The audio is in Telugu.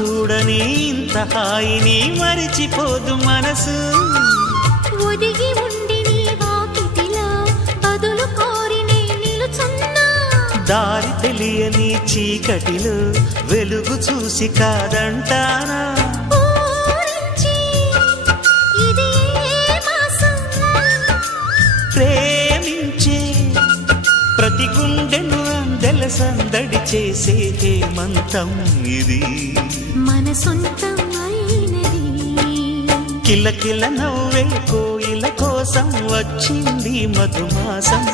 చూడని ఇంత హాయిని మరిచిపోదు మనసు. ఒదిగి ఉండి నీ వాకిటిలో బదులు కోరి నే నిలుచున్నా. దారి తెలియని చీకటిలో వెలుగు చూసి కాదంటానా. ప్రేమించే ప్రతి గుండెను అందెల సందడి చేసే హేమంతం ఇది. మన సొంతం అయినది. కిలకిల నవ్వే కోయిల కోసం వచ్చింది మధుమాసం.